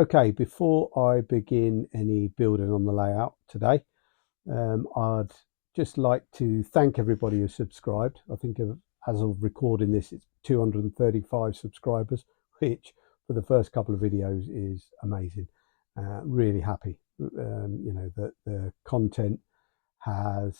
Okay, before I begin any building on the layout today, I'd just like to thank everybody who subscribed. I think as of recording this, it's 235 subscribers, which for the first couple of videos is amazing. Really happy, that the content has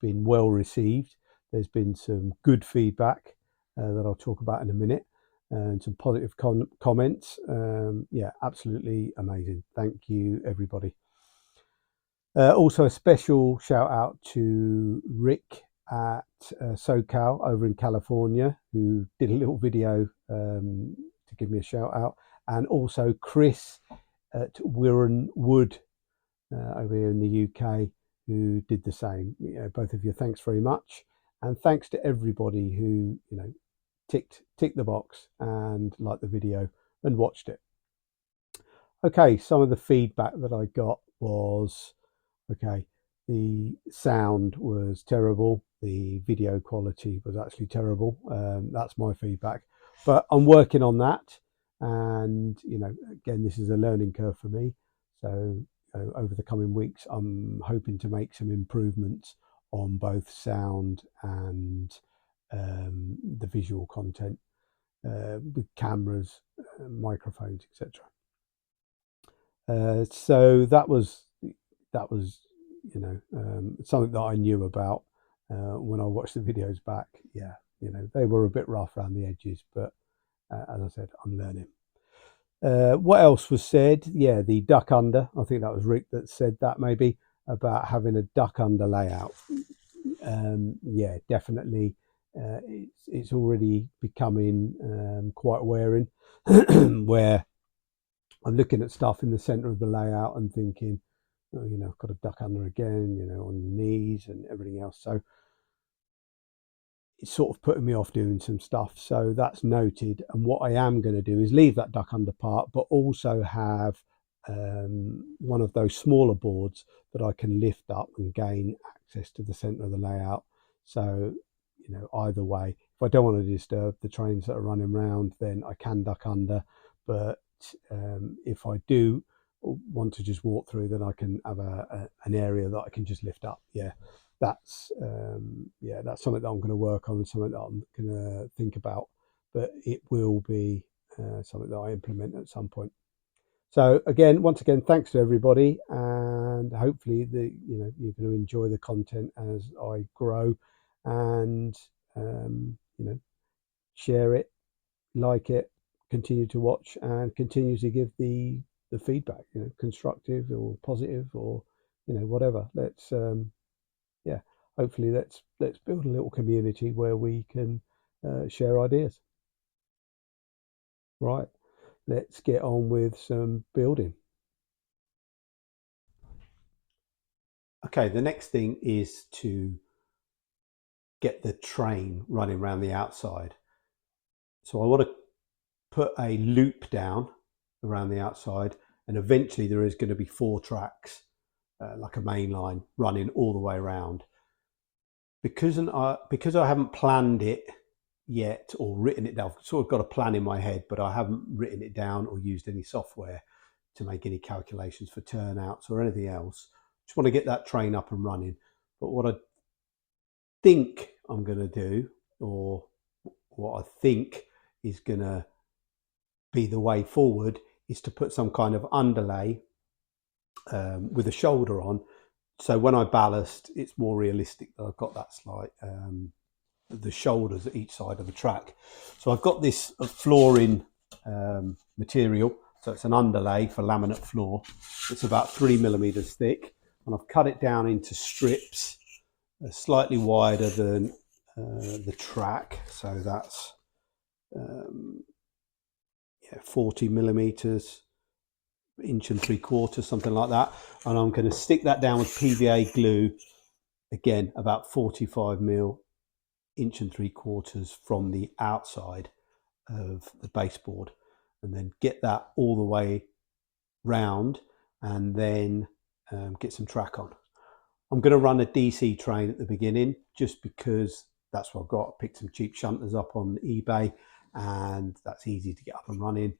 been well received. There's been some good feedback that I'll talk about in a minute, and some positive comments. Yeah, absolutely amazing. Thank you, everybody. Also, a special shout out to Rick at SoCal over in California, who did a little video to give me a shout out, and also Chris at Wirren Wood over here in the UK, who did the same. Both of you, thanks very much, and thanks to everybody who ticked the box and liked the video and watched it. Okay, some of the feedback that I got was, okay, the sound was terrible, the video quality was actually terrible. That's my feedback, but I'm working on that, and again, this is a learning curve for me. So over the coming weeks, I'm hoping to make some improvements on both sound and the visual content with cameras, microphones, etc. So that was something that I knew about when I watched the videos back. Yeah, they were a bit rough around the edges, but as I said, I'm learning. What else was said? Yeah, the duck under. I think that was Rick that said that, maybe, about having a duck under layout. Yeah, definitely. It's already becoming quite wearing, where I'm looking at stuff in the center of the layout and thinking, oh, I've got to duck under again, on your knees and everything else. So it's sort of putting me off doing some stuff. So that's noted. And what I am going to do is leave that duck under part, but also have one of those smaller boards that I can lift up and gain access to the center of the layout. So, either way, if I don't want to disturb the trains that are running around, then I can duck under. But if I do want to just walk through, then I can have an area that I can just lift up. Yeah, that's something that I'm going to work on, and something that I'm going to think about. But it will be something that I implement at some point. So once again, thanks to everybody, and hopefully you're going to enjoy the content as I grow, and share it, like it, continue to watch, and continue to give the feedback, constructive or positive, or whatever. Let's hopefully let's build a little community where we can share ideas. Right, let's get on with some building. Okay, the next thing is to get the train running around the outside. So I want to put a loop down around the outside, and eventually there is going to be 4 tracks, like a main line running all the way around. Because I haven't planned it yet or written it down, I've sort of got a plan in my head, but I haven't written it down or used any software to make any calculations for turnouts or anything else. Just want to get that train up and running. But what I think I'm going to do, or what I think is going to be the way forward, is to put some kind of underlay with a shoulder on, so when I ballast, it's more realistic that I've got that slight the shoulders at each side of the track. So I've got this flooring material, so it's an underlay for laminate floor. It's about 3mm thick, and I've cut it down into strips slightly wider than the track, so that's 40mm, 1.75 inches, something like that. And I'm going to stick that down with PVA glue, again about 45mm, 1.75 inches from the outside of the baseboard, and then get that all the way round, and then get some track on. I'm going to run a DC train at the beginning, just because that's what I've got. I picked some cheap shunters up on eBay, and that's easy to get up and running.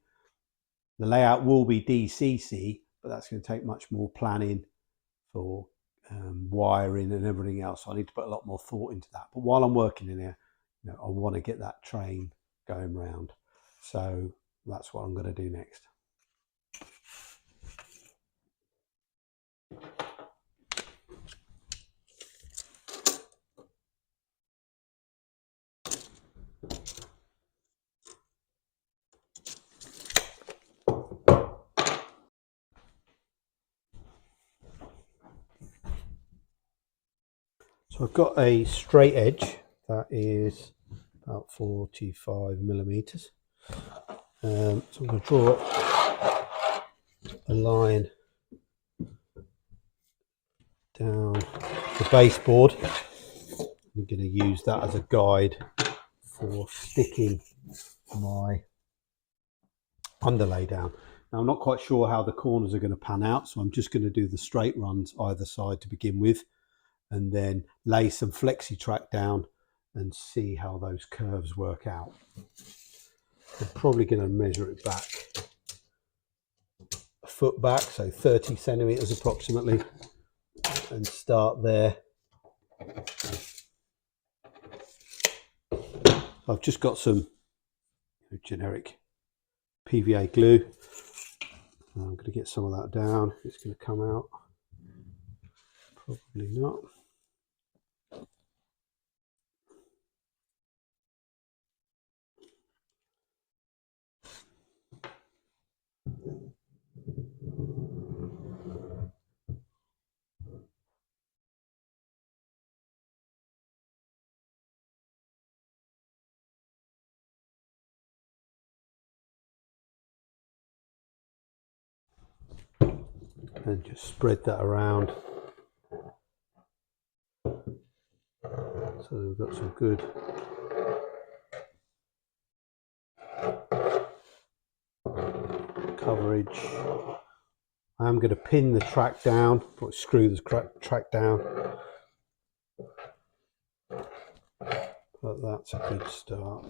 The layout will be DCC, but that's going to take much more planning for wiring and everything else. I need to put a lot more thought into that. But while I'm working in here, I want to get that train going round. So that's what I'm going to do next. So I've got a straight edge that is about 45 millimeters. So I'm going to draw a line down the baseboard. I'm going to use that as a guide for sticking my underlay down. Now I'm not quite sure how the corners are going to pan out, so I'm just going to do the straight runs either side to begin with, and then lay some flexi track down and see how those curves work out. I'm probably going to measure it back a foot back, so 30 centimeters approximately, and start there. I've just got some generic PVA glue. I'm going to get some of that down. It's going to come out. Probably not. And just spread that around. So we've got some good coverage. I'm going to pin the track down, or screw the track down. But that's a good start.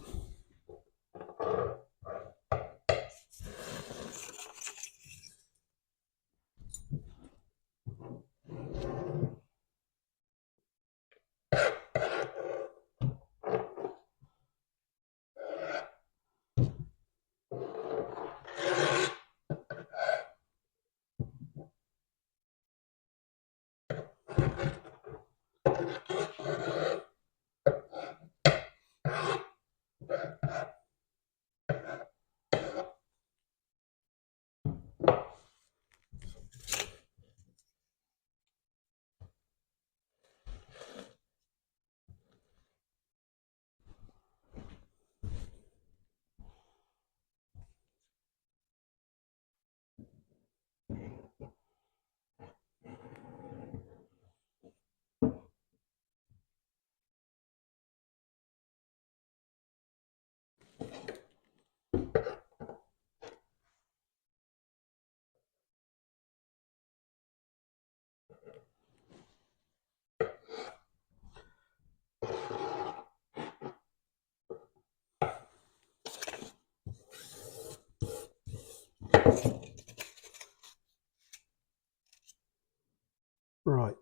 Right,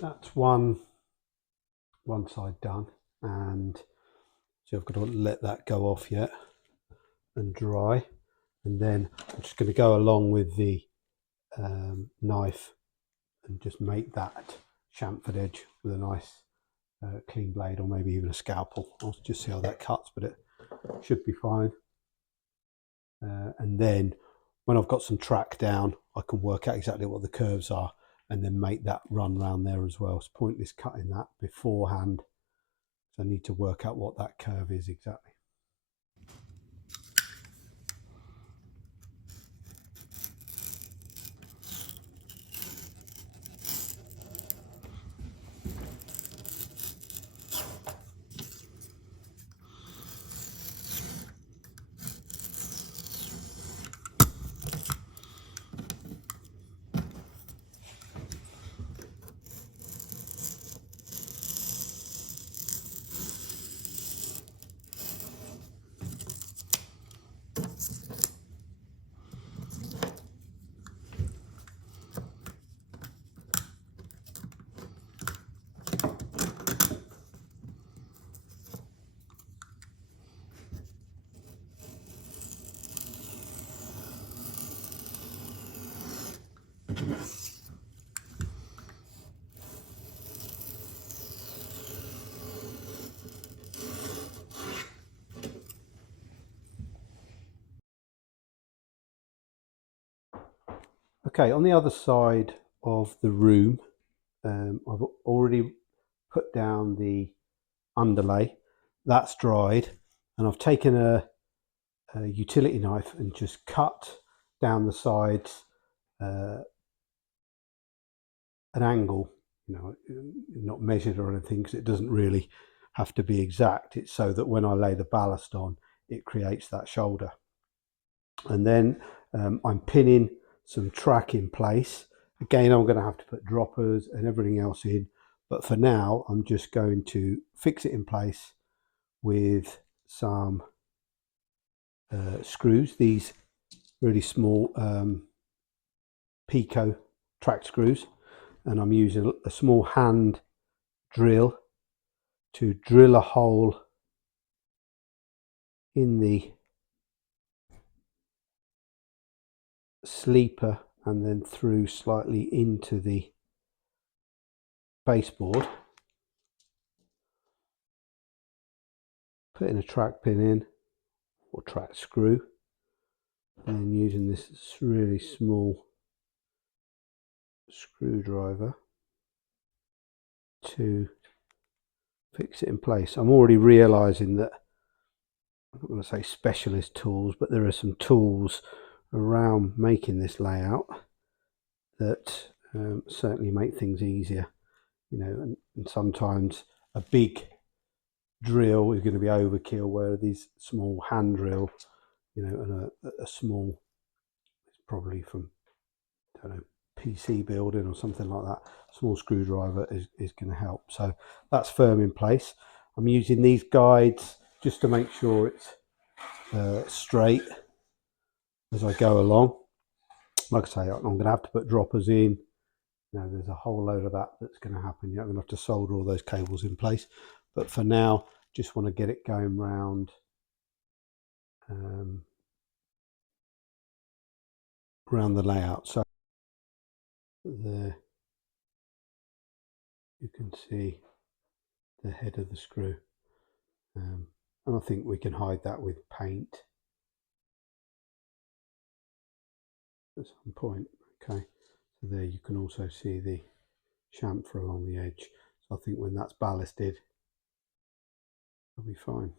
that's one side done, and so I've got to let that go off yet and dry, and then I'm just going to go along with the knife and just make that chamfered edge with a nice clean blade, or maybe even a scalpel. I'll just see how that cuts, but it should be fine. And then when I've got some track down, I can work out exactly what the curves are and then make that run around there as well. It's pointless cutting that beforehand, so I need to work out what that curve is exactly. Okay, on the other side of the room, I've already put down the underlay. That's dried, and I've taken a utility knife and just cut down the sides an angle, not measured or anything, because it doesn't really have to be exact. It's so that when I lay the ballast on, it creates that shoulder. And then I'm pinning some track in place. Again, I'm going to have to put droppers and everything else in, but for now I'm just going to fix it in place with some screws, these really small Pico track screws, and I'm using a small hand drill to drill a hole in the sleeper and then through slightly into the baseboard, putting a track pin in or track screw, and then using this really small screwdriver to fix it in place. I'm already realizing that I'm not going to say specialist tools, but there are some tools around making this layout that certainly make things easier, and sometimes a big drill is going to be overkill, where these small hand drill, and a small, it's probably from, I don't know, PC building or something like that, small screwdriver is going to help. So that's firm in place. I'm using these guides just to make sure it's straight as I go along. Like I say, I'm going to have to put droppers in. There's a whole load of that's going to happen. You're going to have to solder all those cables in place, but for now just want to get it going round around the layout. So there you can see the head of the screw, and I think we can hide that with paint at some point. Okay, so there you can also see the chamfer along the edge. So I think when that's ballasted, it'll be fine.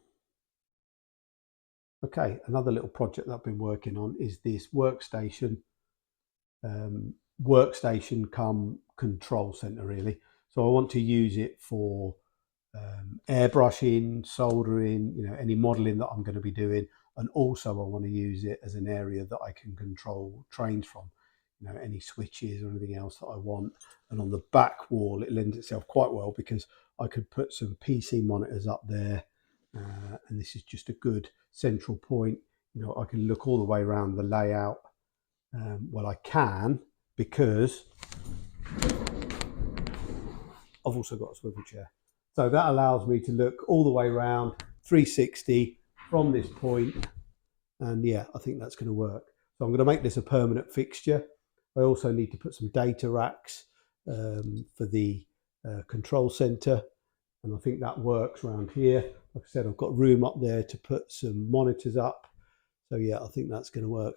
Okay, another little project that I've been working on is this workstation. Workstation come control center, really. So I want to use it for airbrushing, soldering, any modeling that I'm going to be doing, and also I want to use it as an area that I can control trains from, any switches or anything else that I want. And on the back wall, it lends itself quite well because I could put some PC monitors up there, and this is just a good central point. I can look all the way around the layout. Well, I can, because I've also got a swivel chair. So that allows me to look all the way around 360 from this point. And yeah, I think that's going to work. So I'm going to make this a permanent fixture. I also need to put some data racks for the control center. And I think that works around here. Like I said, I've got room up there to put some monitors up. So yeah, I think that's going to work.